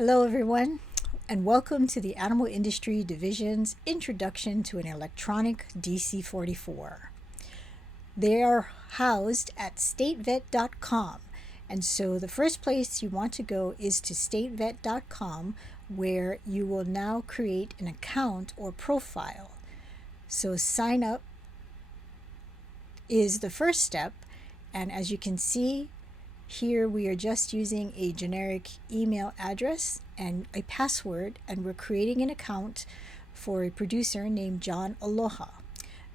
Hello everyone, and welcome to the Animal Industry Division's Introduction to an Electronic DC-44. They are housed at statevet.com, and so the first place you want to go is to statevet.com, where you will now create an account or profile. So sign up is the first step, and as you can see, here we are just using a generic email address and a password, and we're creating an account for a producer named John Aloha.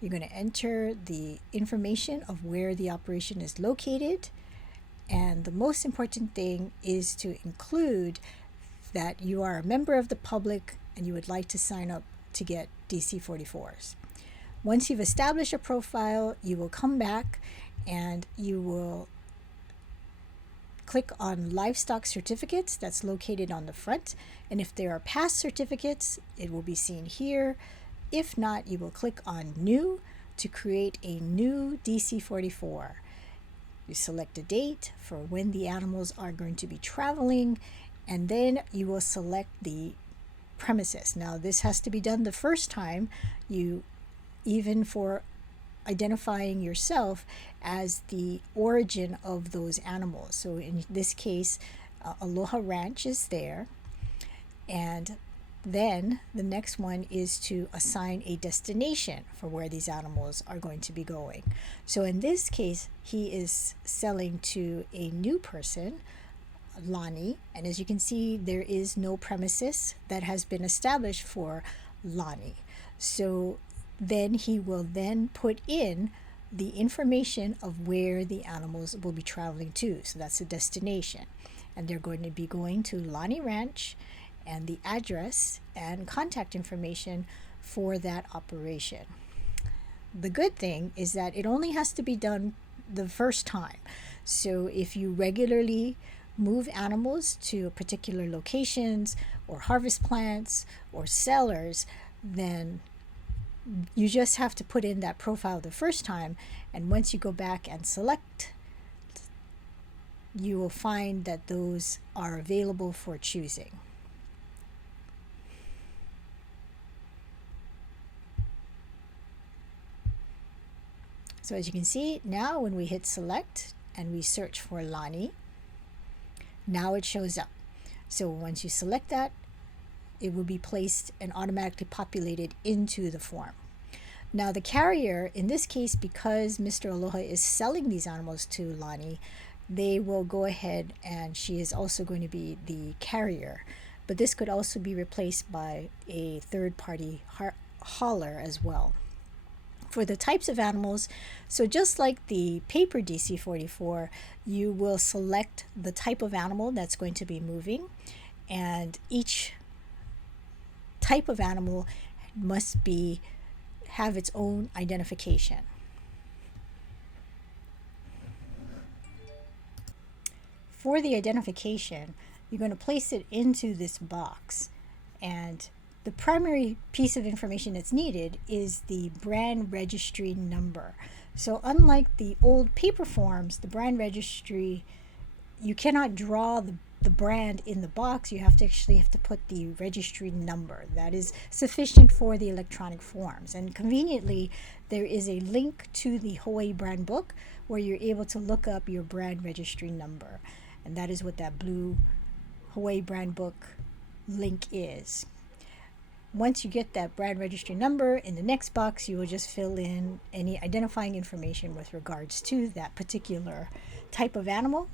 You're going to enter the information of where the operation is located, and the most important thing is to include that you are a member of the public and you would like to sign up to get DC-44s. Once you've established a profile, you will come back and you will click on livestock certificates. That's located on the front, and if there are past certificates, it will be seen here. If not, you will click on new to create a new DC-44. You select a date for when the animals are going to be traveling, and then you will select the premises. Now this has to be done the first time, even for identifying yourself as the origin of those animals. So in this case, Aloha Ranch is there, and then the next one is to assign a destination for where these animals are going to be going. So in this case, he is selling to a new person, Lani, and as you can see, there is no premises that has been established for Lani. So then he will then put in the information of where the animals will be traveling to. So that's the destination, and they're going to be going to Lani Ranch, and the address and contact information for that operation. The good thing is that it only has to be done the first time. So if you regularly move animals to particular locations or harvest plants or sellers, then you just have to put in that profile the first time, and once you go back and select, you will find that those are available for choosing. So as you can see, now when we hit select and we search for Lani, now it shows up. So once you select that, it will be placed and automatically populated into the form. Now the carrier, in this case, because Mr. Aloha is selling these animals to Lani, they will go ahead, and she is also going to be the carrier. But this could also be replaced by a third-party hauler as well. For the types of animals, so just like the paper DC-44, you will select the type of animal that's going to be moving, and each type of animal must have its own identification. For the identification, you're going to place it into this box, and the primary piece of information that's needed is the brand registry number. So unlike the old paper forms, the brand registry, you cannot draw the brand in the box. You have to put the registry number. That is sufficient for the electronic forms, and conveniently there is a link to the Hawaii brand book where you're able to look up your brand registry number, and that is what that blue Hawaii brand book link is. Once you get that brand registry number, in the next box you will just fill in any identifying information with regards to that particular type of animal.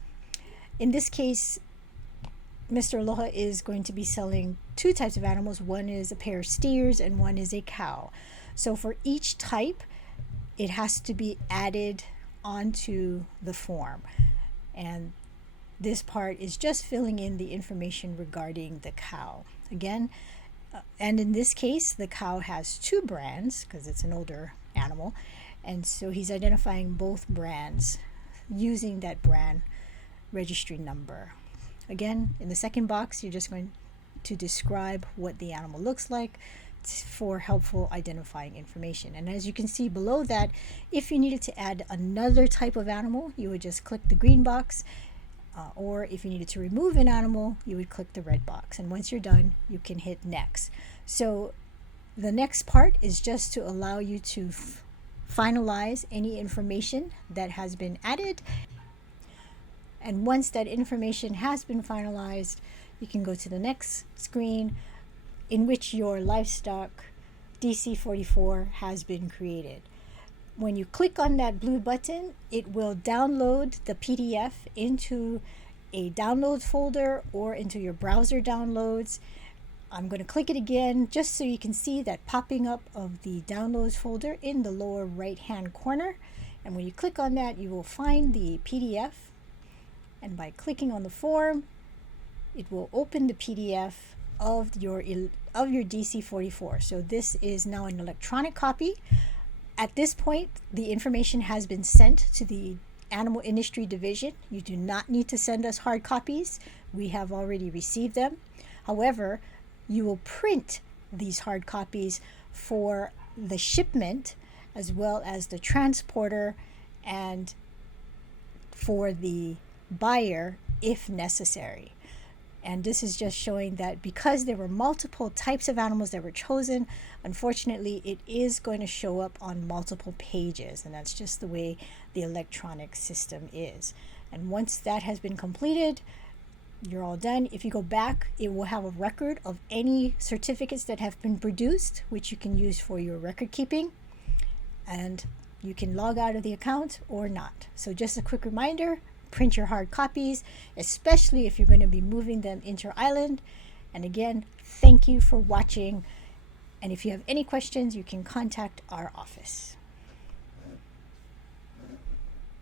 In this case, Mr. Aloha is going to be selling two types of animals. One is a pair of steers and one is a cow. So for each type, it has to be added onto the form. And this part is just filling in the information regarding the cow. Again, and in this case, the cow has two brands because it's an older animal. And so he's identifying both brands using that brand registry number. Again, in the second box, you're just going to describe what the animal looks like for helpful identifying information. And as you can see below that, if you needed to add another type of animal, you would just click the green box Or if you needed to remove an animal, you would click the red box. And once you're done, you can hit next. So the next part is just to allow you to finalize any information that has been added. And once that information has been finalized, you can go to the next screen in which your livestock DC-44 has been created. When you click on that blue button, it will download the PDF into a download folder or into your browser downloads. I'm going to click it again just so you can see that popping up of the downloads folder in the lower right hand corner. And when you click on that, you will find the PDF. And by clicking on the form, it will open the PDF of your DC-44. So this is now an electronic copy. At this point, the information has been sent to the Animal Industry Division. You do not need to send us hard copies. We have already received them. However, you will print these hard copies for the shipment as well as the transporter and for the buyer if necessary. And this is just showing that because there were multiple types of animals that were chosen, unfortunately, it is going to show up on multiple pages. And that's just the way the electronic system is. And once that has been completed, you're all done. If you go back, it will have a record of any certificates that have been produced, which you can use for your record keeping. And you can log out of the account or not. So just a quick reminder, print your hard copies, especially if you're going to be moving them inter-island. And again, thank you for watching. And if you have any questions, you can contact our office.